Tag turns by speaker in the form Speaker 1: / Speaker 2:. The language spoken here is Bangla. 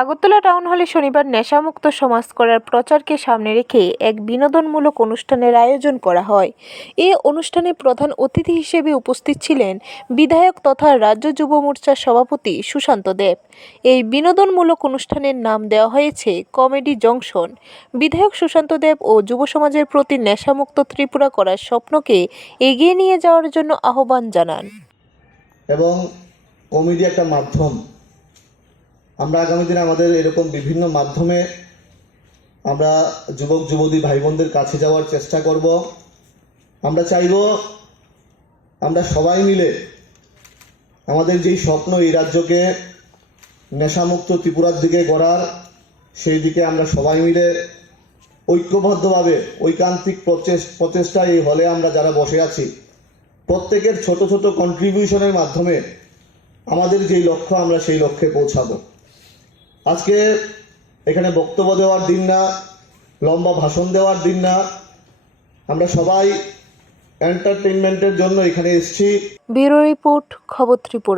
Speaker 1: আগরতলা টাউন হলে শনিবার নেশামুক্ত সমাজ করার প্রচারকে সামনে রেখে এক বিনোদনমূলক অনুষ্ঠানের আয়োজন করা হয় এ অনুষ্ঠানে প্রধান অতিথি হিসেবে উপস্থিত ছিলেন বিধায়ক তথা রাজ্য যুব মোর্চার সভাপতি সুশান্ত দেব এই বিনোদনমূলক অনুষ্ঠানের নাম দেওয়া হয়েছে কমেডি জংশন বিধায়ক সুশান্ত দেব ও যুব সমাজের প্রতি নেশামুক্ত ত্রিপুরা করার স্বপ্নকে এগিয়ে নিয়ে যাওয়ার জন্য আহ্বান জানান
Speaker 2: এবং কমেডি একটা মাধ্যম আমরা আগামী দিনে আমাদের এরকম বিভিন্ন মাধ্যমে আমরা যুবক যুবতী ভাই বোনদের কাছে যাওয়ার চেষ্টা করব আমরা চাইব আমরা সবাই মিলে আমাদের যেই স্বপ্ন এই রাজ্যকে নেশামুক্ত ত্রিপুরার দিকে গড়ার সেই দিকে আমরা সবাই মিলে ঐক্যবদ্ধভাবে ঐকান্তিক প্রচেষ্টায় এই হলে আমরা যারা বসে আছি প্রত্যেকের ছোট ছোট কন্ট্রিবিউশনের মাধ্যমে আমাদের যেই লক্ষ্য আমরা সেই লক্ষ্যে পৌঁছাবো আজকে এখানে বক্তব্য দেওয়ার দিন না লম্বা ভাষণ দেওয়ার দিন না আমরা সবাই এন্টারটেইনমেন্টের জন্য এখানে এসেছি
Speaker 1: ব্যুরো রিপোর্ট খবর ত্রিপুরা